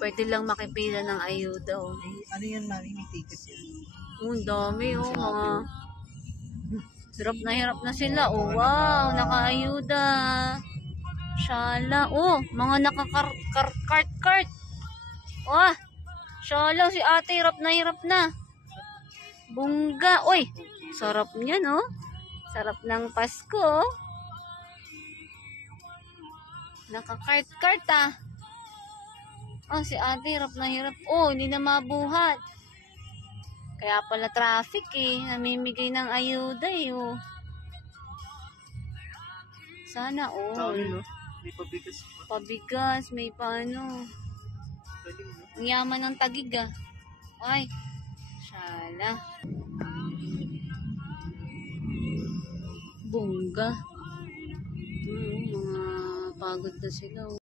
Pwede lang makipila ng ayuda. Oh. Ano yan, mami? May ticket yan. Ang dami, oh. Mga hirap na sila. Oh, wow. Nakaayuda. Shala. Oh, mga naka-kart. Oh, shala. Si ate, hirap na. Bungga. Uy, sarap niya, no? Sarap ng Pasko. Naka-kart, ah. Oh, si ate, hirap. Oh, hindi na mabuhat. Kaya pala traffic eh. Namimigay ng ayuda eh. Oh. Sana all. Dami, no? May pabigas pa. Pabigas, may paano. Ang yaman ng Tagig ah. Ay, shala. Bongga. Mga pagod na sila.